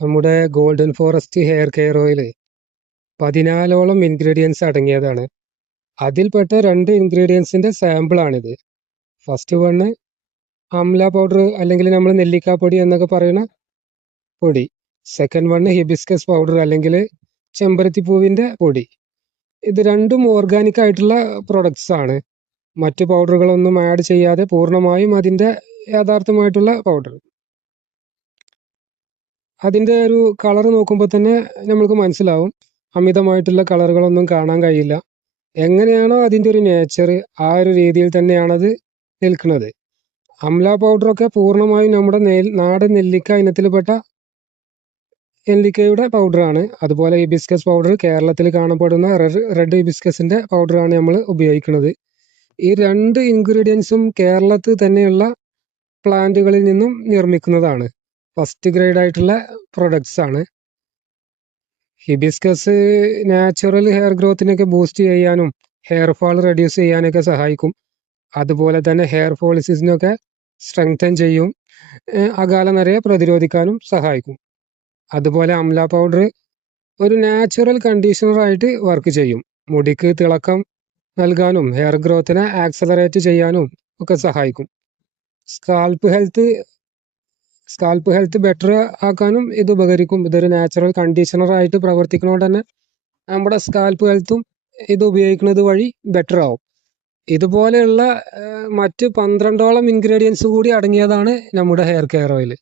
നമ്മുടെ golden forest hair care oil 14ഓളം ingredients അടങ്ങിയതാണ്. അതിൽപ്പെട്ട 2 ഇൻഗ്രീഡിയൻസിന്റെ സാമ്പിളാണിത്. ഫസ്റ്റ് വണ്ണ് അംല പൗഡർ അല്ലെങ്കിൽ നമ്മൾ നെല്ലിക്കാപ്പൊടി എന്നൊക്കെ പറയുന്ന പൊടി. സെക്കൻഡ് വണ്ണ് ഹിബിസ്കസ് പൗഡർ അല്ലെങ്കിൽ ചെമ്പരത്തിപ്പൂവിന്റെ പൊടി. ഇത് രണ്ടും ഓർഗാനിക് ആയിട്ടുള്ള പ്രൊഡക്ട്സ് ആണ്. മറ്റു പൗഡറുകളൊന്നും ആഡ് ചെയ്യാതെ പൂർണ്ണമായും അതിന്റെ യഥാർത്ഥമായിട്ടുള്ള പൗഡർ. അതിന്റെ ഒരു കളർ നോക്കുമ്പോൾ തന്നെ നമുക്ക് മനസ്സിലാവും അമിതമായിട്ടുള്ള കളറുകളൊന്നും കാണാൻ കഴിയില്ല. എങ്ങനെയാണോ അതിന്റെ ഒരു നേച്ചർ ആ ഒരു രീതിയിൽ തന്നെയാണത് നിൽക്കുന്നത്. അംല പൗഡറൊക്കെ പൂർണ്ണമായും നമ്മുടെ നാടൻ നെല്ലിക്ക ഇനത്തിൽപ്പെട്ട നെല്ലിക്കയുടെ പൗഡറാണ്. അതുപോലെ ഹിബിസ്കസ് പൗഡർ കേരളത്തിൽ കാണപ്പെടുന്ന റെഡ് ഹിബിസ്കസിന്റെ പൗഡറാണ് നമ്മൾ ഉപയോഗിക്കുന്നത്. ഈ 2 ഇൻഗ്രീഡിയൻസും കേരളത്തിൽ തന്നെയുള്ള പ്ലാന്റുകളിൽ നിന്നും നിർമ്മിക്കുന്നതാണ്. ഫസ്റ്റ് ഗ്രേഡ് ആയിട്ടുള്ള പ്രൊഡക്ട്സ് ആണ്. ഹിബിസ്കസ് നാച്ചുറൽ ഹെയർ ഗ്രോത്തിനൊക്കെ ബൂസ്റ്റ് ചെയ്യാനും ഹെയർ ഫാൾ റെഡ്യൂസ് ചെയ്യാനൊക്കെ സഹായിക്കും. അതുപോലെ തന്നെ ഹെയർ ഫോളിസിസിനൊക്കെ സ്ട്രെങ്തൻ ചെയ്യും. അകാല നരയെ പ്രതിരോധിക്കാനും സഹായിക്കും. അതുപോലെ അംല പൗഡർ ഒരു നാച്ചുറൽ കണ്ടീഷണർ ആയിട്ട് വർക്ക് ചെയ്യും. മുടിക്ക് തിളക്കം നൽകാനും ഹെയർ ഗ്രോത്തിനെ ആക്സലറേറ്റ് ചെയ്യാനും ഒക്കെ സഹായിക്കും. സ്കാൽപ്പ് ഹെൽത്ത് ബെറ്റർ ആക്കാനും ഇത് ഉപകരിക്കും. ഇതൊരു നാച്ചുറൽ കണ്ടീഷണർ ആയിട്ട് പ്രവർത്തിക്കുന്നതുകൊണ്ട് തന്നെ നമ്മുടെ സ്കാൽപ്പ് ഹെൽത്തും ഇത് ഉപയോഗിക്കുന്നത് വഴി ബെറ്റർ ആവും. ഇതുപോലെയുള്ള മറ്റ് 12ഓളം ഇൻഗ്രീഡിയൻസ് കൂടി അടങ്ങിയതാണ് നമ്മുടെ ഹെയർ കെയർ ഓയിൽ.